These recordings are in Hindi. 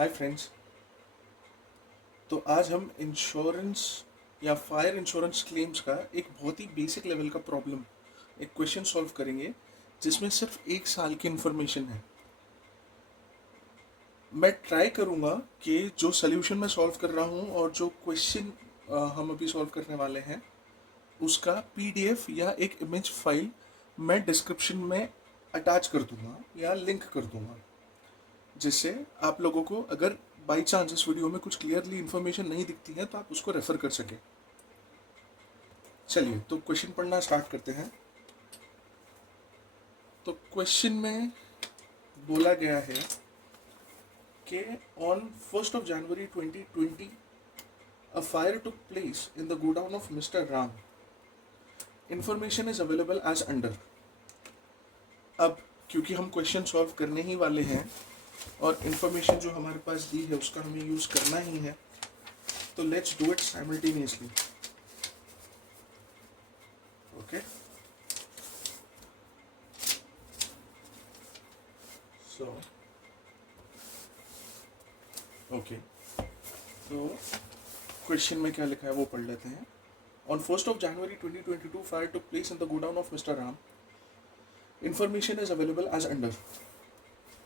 Hi friends. तो आज हम इंश्योरेंस या फायर इंश्योरेंस क्लेम्स का एक बहुत ही बेसिक लेवल का प्रॉब्लम, एक क्वेश्चन सॉल्व करेंगे जिसमें सिर्फ 1 साल की इन्फॉर्मेशन है। मैं ट्राई करूँगा कि जो सोल्यूशन मैं सॉल्व कर रहा हूँ और जो क्वेश्चन हम अभी सॉल्व करने वाले हैं उसका पीडीएफ या एक इमेज फाइल मैं डिस्क्रिप्शन में अटैच कर दूंगा या लिंक कर दूंगा, जिससे आप लोगों को अगर बाई चांस इस वीडियो में कुछ क्लियरली इन्फॉर्मेशन नहीं दिखती है तो आप उसको रेफर कर सके। चलिए तो क्वेश्चन पढ़ना स्टार्ट करते हैं। तो क्वेश्चन में बोला गया है कि on 1st of January 2020 a fire took place in the godown of Mr. Ram. Information is available as under. अब क्योंकि हम क्वेश्चन सॉल्व करने ही वाले हैं और इन्फॉर्मेशन जो हमारे पास दी है उसका हमें यूज़ करना ही है, तो let's do it simultaneously. Okay, so okay, तो क्वेश्चन में क्या लिखा है वो पढ़ लेते हैं। On 1st of January 2022 fire took place in the godown of mister Ram. Information is available as under.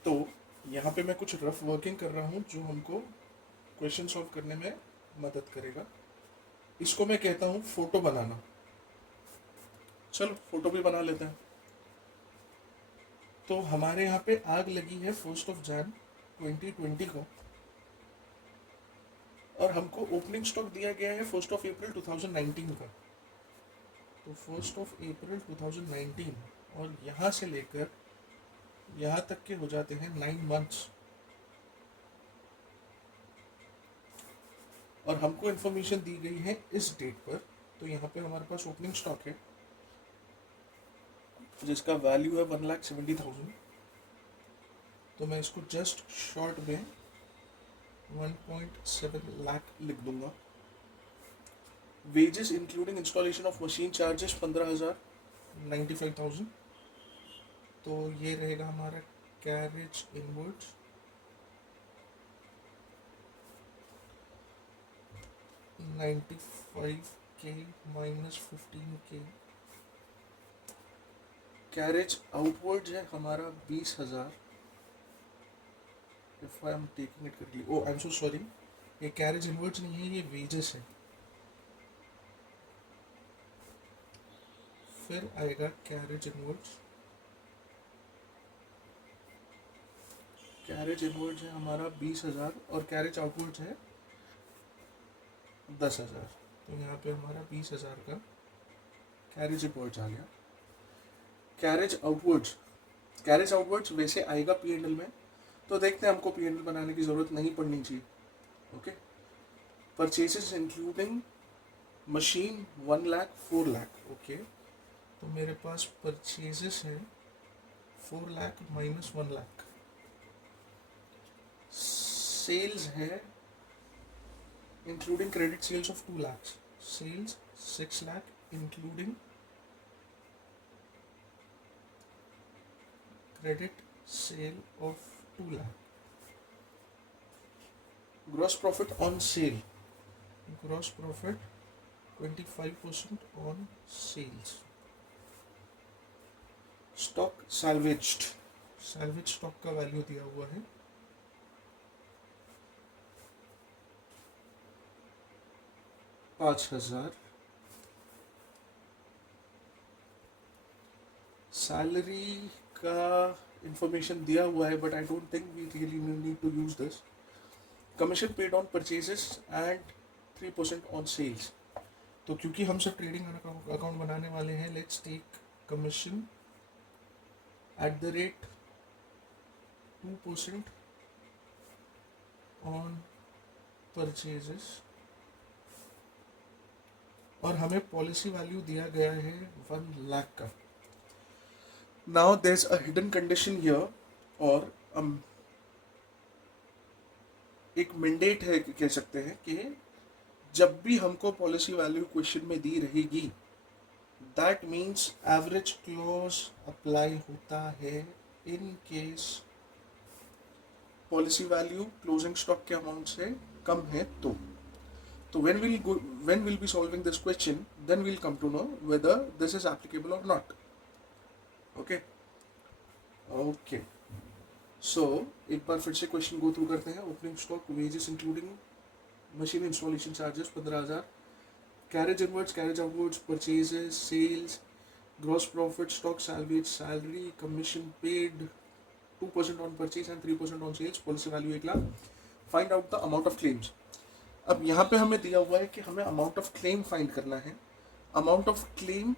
तो यहाँ पे मैं कुछ रफ वर्किंग कर रहा हूँ जो हमको क्वेश्चन सॉल्व करने में मदद करेगा। इसको मैं कहता हूँ फोटो बनाना। चलो फोटो भी बना लेते हैं। तो हमारे यहाँ पे आग लगी है 1st of Jan 2020 को और हमको ओपनिंग स्टॉक दिया गया है 1st of April 2019 का। तो 1st of April 2019 और यहाँ से लेकर यहाँ तक के हो जाते हैं 9 months। और हमको इन्फॉर्मेशन दी गई है इस डेट पर। तो यहाँ पे हमारे पास ओपनिंग स्टॉक है जिसका वैल्यू है 1,70,000। तो मैं इसको जस्ट शॉर्ट में 1.7 लाख लिख दूंगा। Wages including installation of machine charges 15,000, 95,000। तो ये रहेगा हमारा carriage inwards. $95K minus 15K। Carriage outwards है हमारा 20,000। If I am taking it correctly, oh I am so sorry, ये कैरेज इनवर्ड्स नहीं है, ये वेजेस है। फिर आएगा कैरेज इनवर्ड्स। कैरेज इनवर्ड्स है हमारा 20,000 और कैरेज आउटवर्ड्स है 10,000। तो यहाँ पे हमारा 20,000 का कैरेज इनवर्ड्स आ गया। कैरेज आउटवर्ड्स वैसे आएगा पीएनएल में, तो देखते हैं, हमको पीएनएल बनाने की ज़रूरत नहीं पड़नी चाहिए। Okay, purchases including machine 1 lakh 4 lakh. Okay, तो मेरे पास परचेजेस है 4 लाख माइनस 1 लाख। सेल्स है including credit sales of 2 lakh. Sales 6 lakh including credit sale of 2 lakh. Gross profit on sale, gross profit 25% on sales. Stock salvaged, salvage stock का वैल्यू दिया हुआ है 5,000। सैलरी का इंफॉर्मेशन दिया हुआ है but I don't think we really need to use this. Commission paid on purchases and 3% on sales. तो क्योंकि हम सब ट्रेडिंग अकाउंट बनाने वाले हैं, let's take commission at the rate 2% on purchases। और हमें पॉलिसी वैल्यू दिया गया है 1 लाख का। Now there is a hidden condition here, और एक मैंडेट है कि कह सकते हैं कि जब भी हमको पॉलिसी वैल्यू क्वेश्चन में दी रहेगी, that means average clause apply होता है in case policy value closing stock के अमाउंट से कम है तो when we'll be solving this question, then we'll come to know whether this is applicable or not. Okay. So एक बार फिर से क्वेश्चन गो थ्रू करते हैं. Opening stock wages including machine installation charges 15,000, carriage inwards, carriage outwards, purchases, sales, gross profit, stock salvage, salary, commission paid, 2% on purchase and 3% on sales, policy value 1,00,000. Find out the amount of claims. अब यहाँ पे हमें दिया हुआ है कि हमें अमाउंट ऑफ क्लेम फाइंड करना है. अमाउंट ऑफ क्लेम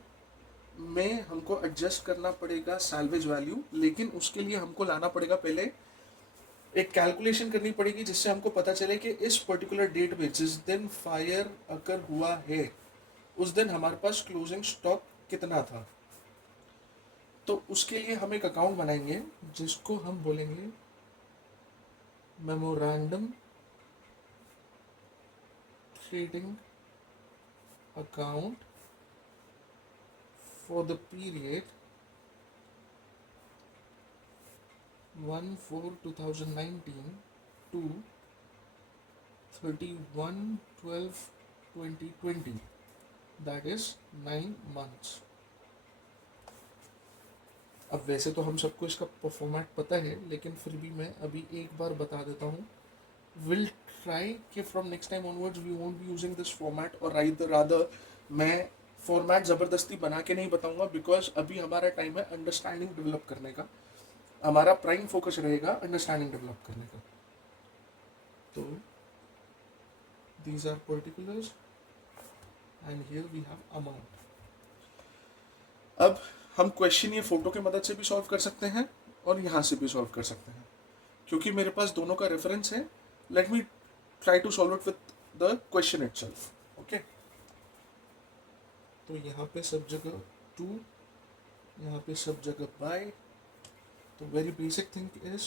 में हमको एडजस्ट करना पड़ेगा सैल्वेज वैल्यू, लेकिन उसके लिए हमको लाना पड़ेगा पहले एक कैलकुलेशन करनी पड़ेगी जिससे हमको पता चले कि इस पर्टिकुलर डेट में जिस दिन फायर अकर हुआ है उस दिन हमारे पास क्लोजिंग स्टॉक कितना था. तो उसके लिए हम एक अकाउंट बनाएंगे जिसको हम बोलेंगे memorandum trading account for the period 1/4/2019 to 31/12/2020, that is 9 months. अब वैसे तो हम सबको इसका फॉर्मेट पता है, लेकिन फिर भी मैं अभी एक बार बता देता हूँ. विल ट्राई कि from next time onwards we won't be using this format, और रादर मैं फॉर्मेट ज़बरदस्ती बना के नहीं बताऊंगा, बिकॉज अभी हमारा टाइम है अंडरस्टैंडिंग डेवलप करने का. हमारा प्राइम फोकस रहेगा अंडरस्टैंडिंग डेवलप करने का. तो these are particulars and here we have amount. अब हम क्वेश्चन ये फोटो की मदद से भी सॉल्व कर सकते हैं और यहाँ से भी सॉल्व कर सकते हैं, क्योंकि मेरे पास दोनों का रेफरेंस है. Let me try to solve it with the question itself. Okay, तो यहाँ पे सब जगह 2, यहाँ पे सब जगह बाय. तो very basic thing is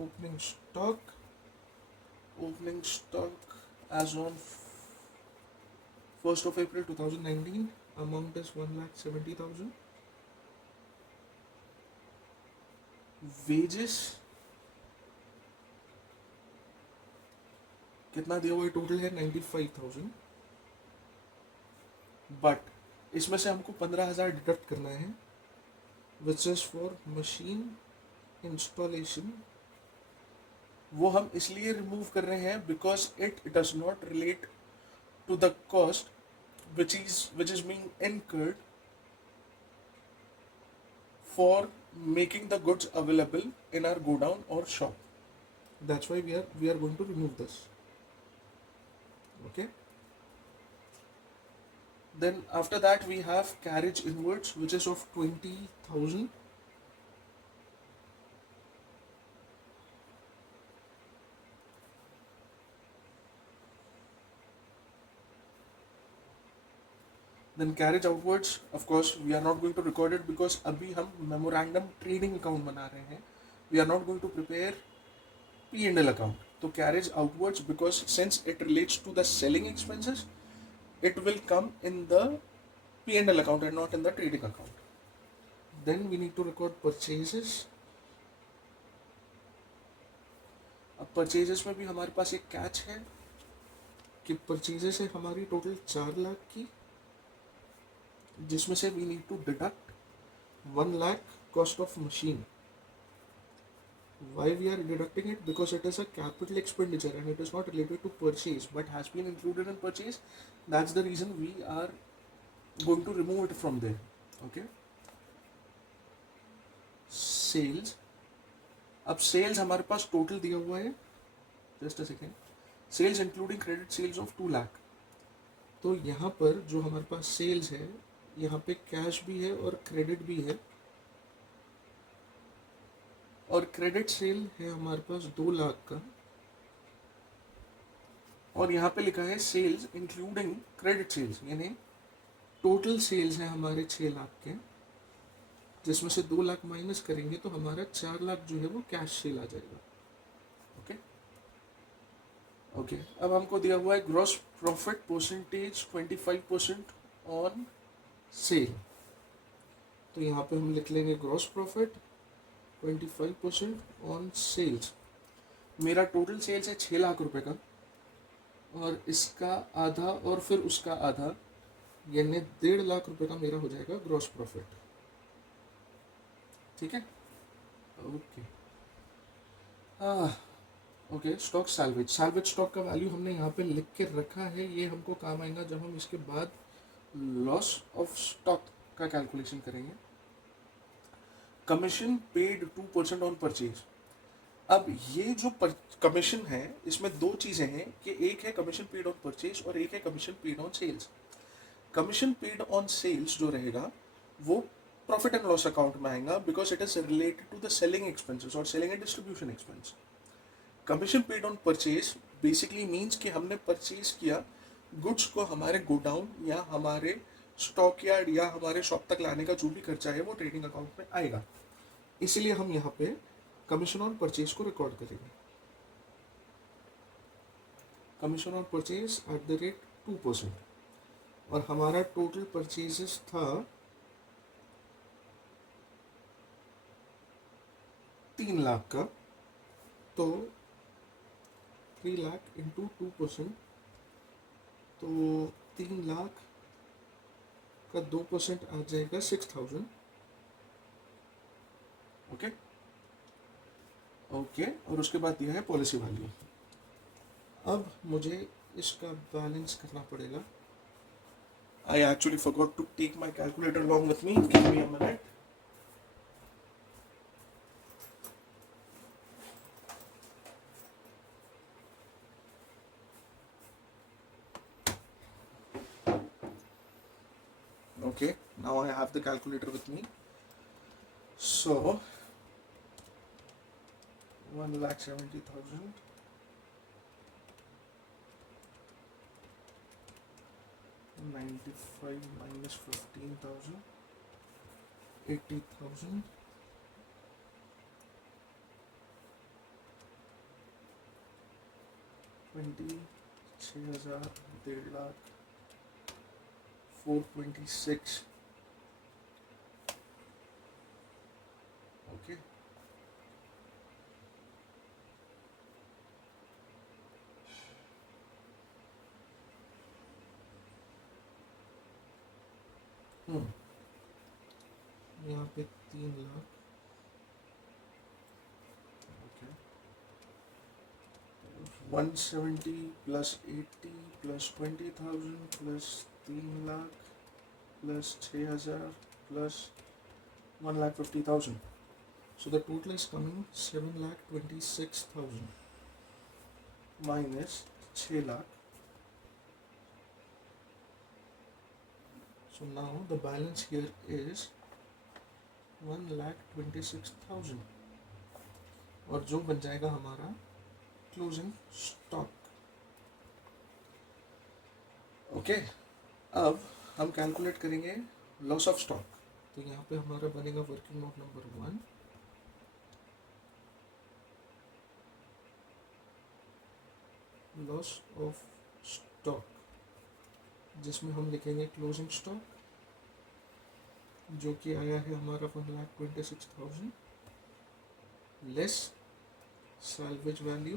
opening stock as on 1st of April 2019, amount is 1,70,000. Wages कितना दिया हुआ है, टोटल है 95,000, बट इसमें से हमको 15,000 डिडक्ट करना है which is for machine installation. वो हम इसलिए रिमूव कर रहे हैं because it does not relate to the cost which is being incurred for making the goods available in our godown or shop. That's why we are going to remove this. Okay, then after that we have carriage inwards, which is of 20,000. Then carriage outwards, of course we are not going to record it because अभी हम memorandum trading account बना रहे हैं. We are not going to prepare P&L account. तो carriage outwards, because since it relates to the selling expenses, it will come in the P&L account and not in the trading account. Then we need to record purchases. अब purchases में भी हमारे पास एक catch है कि purchases है हमारी टोटल 4 लाख की, जिसमें से we need to deduct 1 lakh cost of machine. Why we are deducting it? Because it is a capital expenditure and it is not related to purchase but has been included in purchase. That's the reason we are going to remove it from there. Okay. Sales. अब sales हमारे पास टोटल दिया हुआ है, just a second. Sales including credit sales of 2 lakh. तो यहाँ पर जो हमारे पास सेल्स है, यहाँ पे कैश भी है और क्रेडिट भी है, और क्रेडिट सेल है हमारे पास 2 लाख का, और यहाँ पे लिखा है सेल्स इंक्लूडिंग क्रेडिट सेल्स, यानी टोटल सेल्स है हमारे 6 लाख के, जिसमें से 2 लाख माइनस करेंगे तो हमारा 4 लाख जो है वो कैश सेल आ जाएगा. ओके, अब हमको दिया हुआ है gross profit percentage 25% on sale. तो यहाँ पे हम लिख लेंगे ग्रॉस प्रॉफिट 25% ऑन सेल्स. मेरा टोटल सेल्स है 6 लाख रुपए का, और इसका आधा और फिर उसका आधा, यानी 1.5 लाख रुपए का मेरा हो जाएगा ग्रॉस प्रॉफिट। ठीक है, okay. Okay, stock salvage. Salvage stock का वैल्यू हमने यहाँ पे लिख के रखा है, ये हमको काम आएगा जब हम इसके बाद लॉस ऑफ स्टॉक का कैलकुलेशन करेंगे। Commission paid 2% on purchase. अब ये जो कमीशन है, इसमें दो चीज़ें हैं कि एक है कमीशन पेड ऑन परचेज और एक है commission paid on sales. Commission paid on sales जो रहेगा वो प्रॉफिट एंड लॉस अकाउंट में आएगा, because it is related to the selling expenses और selling and distribution expense. Commission paid on purchase basically means कि हमने परचेज किया गुड्स को, हमारे गोडाउन या हमारे स्टॉक यार्ड या हमारे शॉप तक लाने का जो भी खर्चा है वो ट्रेडिंग अकाउंट में आएगा, इसीलिए हम यहाँ पे कमीशन ऑन परचेज को रिकॉर्ड करेंगे। Commission on purchase at the rate 2%, और हमारा टोटल परचेजेस था 3 लाख का, तो 3 लाख इंटू 2%, तो 3 लाख का 2% आ जाएगा 6,000। ओके ओके, और उसके बाद दिया है पॉलिसी वैल्यू। अब मुझे इसका बैलेंस करना पड़ेगा। I actually forgot to take my calculator along with me. Give me a minute. Okay, now I have the calculator with me. So 1,70,000 95 minus 15,000 80,000 20 6,000 1.5 426। Okay, यहाँ पे 3 lakh. Okay, 170 plus 80 plus 20,000 plus 3 lakh plus 6,000 plus 1,50,000. So the total is coming 7,26,000 minus 6 lakh. So now the balance here is 1,26,000, और जो बन जाएगा हमारा क्लोजिंग स्टॉक। ओके, अब हम कैलकुलेट करेंगे लॉस ऑफ स्टॉक। तो यहाँ पे हमारा बनेगा working note number 1, loss of stock, जिसमें हम लिखेंगे क्लोजिंग स्टॉक, जो कि आया है हमारा 1,26,000 लेस सैल्वेज वैल्यू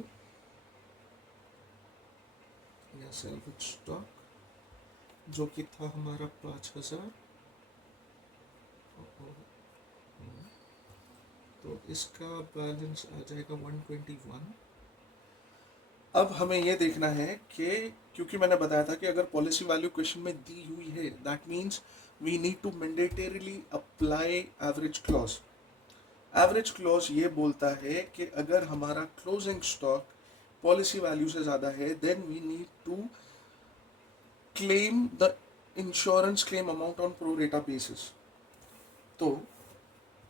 या सैल्वेज स्टॉक, जो कि था हमारा 5,000। तो इसका बैलेंस आ जाएगा 121। अब हमें यह देखना है कि क्योंकि मैंने बताया था कि अगर पॉलिसी वैल्यू क्वेश्चन में दी हुई है, that means we need to mandatorily apply average clause. Average clause ये बोलता है कि अगर हमारा क्लोजिंग स्टॉक पॉलिसी वैल्यू से ज़्यादा है, then we need to claim the insurance claim amount on pro rata basis. तो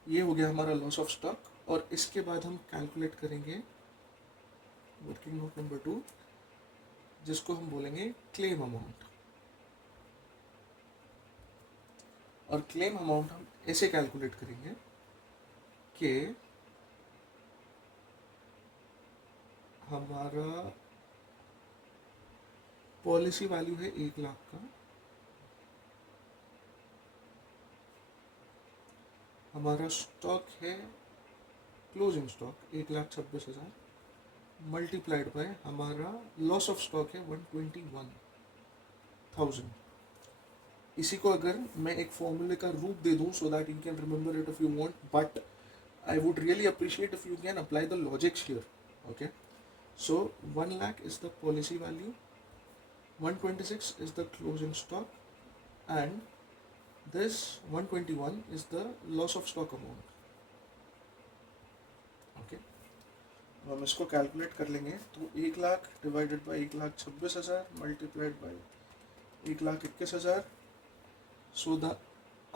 ये हो गया हमारा लॉस ऑफ स्टॉक, और इसके बाद हम कैलकुलेट करेंगे वर्किंग नोट नंबर 2, जिसको हम बोलेंगे क्लेम अमाउंट। और क्लेम अमाउंट हम ऐसे कैलकुलेट करेंगे कि हमारा पॉलिसी वैल्यू है 1 लाख का, हमारा स्टॉक है क्लोजिंग स्टॉक 1,26,000, मल्टीप्लाइड बाय हमारा लॉस ऑफ स्टॉक है 121,000। इसी को अगर मैं एक फॉर्मूले का रूप दे दूं so that you can remember it if you want, but I would really appreciate if you can apply the logics here. Okay, so 1 lakh is the policy value, 126 is the closing stock, and this 121 is the loss of stock amount. Okay, तो हम इसको कैलकुलेट कर लेंगे। तो 1 lakh divided by 1,26,000 multiplied by 1,21,000, so the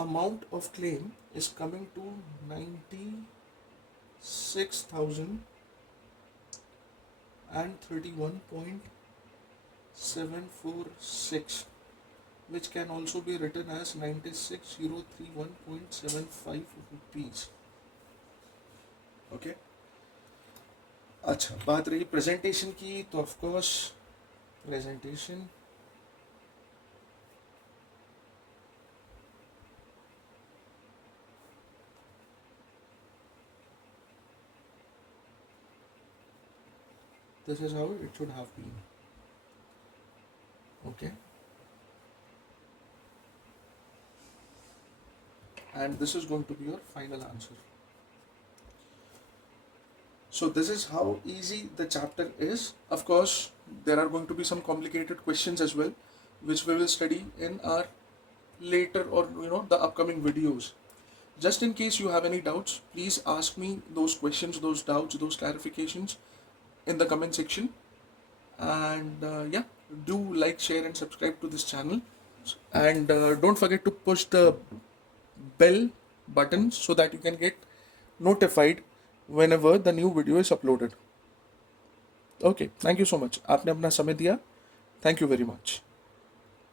amount of claim is coming to 96,031.746, which can also be written as 96,031.75 rupees. Okay. अच्छा, बात रही प्रेजेंटेशन की, तो of course presentation this is how it should have been. Okay, and this is going to be your final answer. So this is how easy the chapter is. Of course, there are going to be some complicated questions as well, which we will study in our later or the upcoming videos. Just in case you have any doubts, please ask me those questions, those doubts, those clarifications in the comment section. And yeah, do like, share and subscribe to this channel, and don't forget to push the bell button so that you can get notified whenever the new video is uploaded. Okay, thank you so much. आपने अपना समय दिया. Thank you very much.